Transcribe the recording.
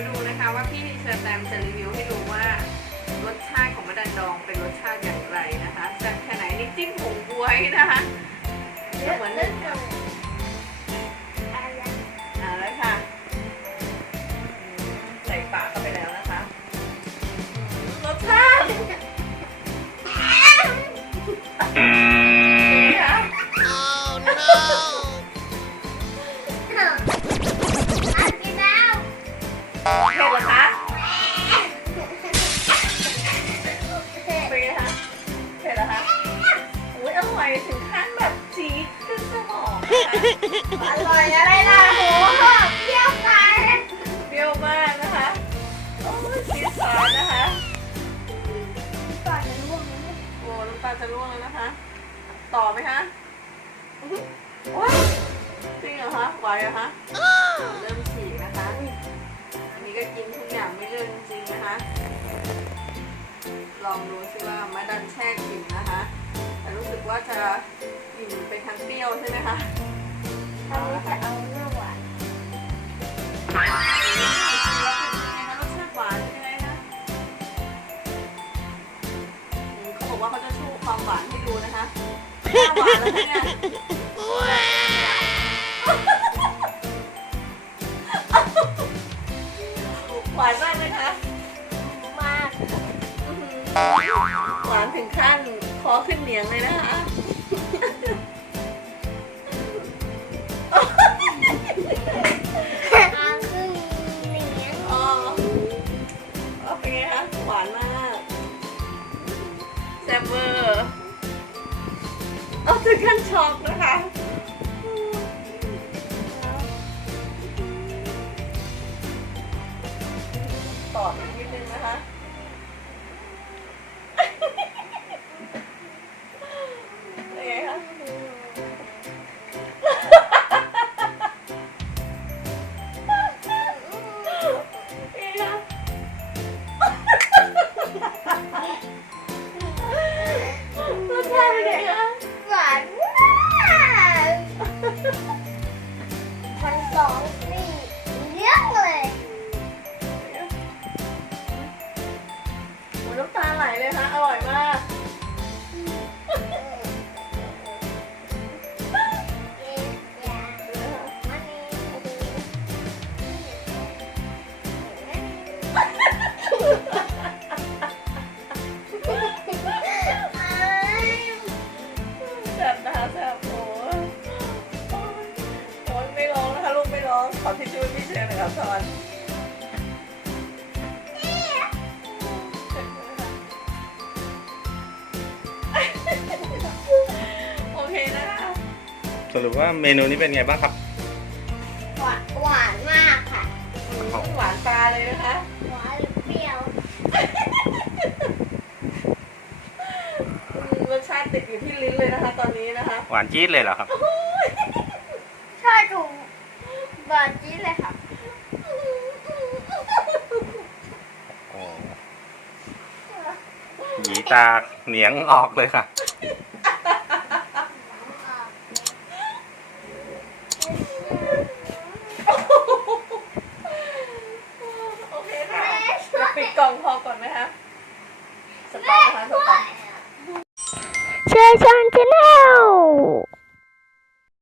ดองนะคะเราดูนะคะว่าพี่เชอร์แตมจะรีวิวให้ดูว่ารสชาติของมะดันดองเป็นรสชาติอย่างไรนะคะแซ่บแค่ไหนนี่จิ้มผงบวยนะคะเหมือน เผ็ดเหรอคะเป็นไงคะเผ็ดเหรอคะอุ้ยอร่อยถึงขั้นแบบจี๊ดขึ้นสมองนะคะอร่อยอะไรล่ะโหเปรี้ยวไปเปรี้ยวมากนะคะโอ้ยชีสซอสนะคะก่อนจะร่วงนะโอ้น้ำตาจะร่วงแล้วนะคะ ต่อไหมคะโอ้ยจริงเหรอคะไหวเหรอคะ องดูซิว่ามาดันแช่กลิ่นนะคะ แต่รู้สึกว่าจะกลิ่นไปทางเปรี้ยวใช่ไหมคะอันนี้จะเอาเนื้องหวานเขาบอกว่าเขาจะชว์ความหวานให้ดูนะคะหวานแล้วเนี่ย หือหวานถึงขั้นคอขึ้นเหนียงเลยนะคะทางขึ้นเหนียงอ๋อเอาเป็นไงคะหวานมากแซ่บเวอร์เอาถึงขั้นช็อกนะคะต่อ แซ่บนะคะแซ่บโอ้ยโอ้ยโอ้ยไม่ร้องนะคะลูกไม่ร้อง ขอทิชชู่พี่เชนหน่อยครับสอนโอเคนะคะสรุปว่าเมนูนี้เป็นไงบ้างครับ หวานหวานมากค่ะอืมหวานตาเลยนะคะ หวานหรือเปรี้ยว อืมรสชาติติดอยู่ที่ลิ้นเลยนะคะ ตอนนี้นะคะ หวานจี๊ดเลยเหรอครับ ใช่ถูกหวานจี๊ดเลยค่ะ โอ้หยีตาเหนียงออกเลยค่ะ โอเคค่ะจะปิดกล่องพอก่อนไหมคะสต็อปนะคะสต็อป เชื่อชันชาแนล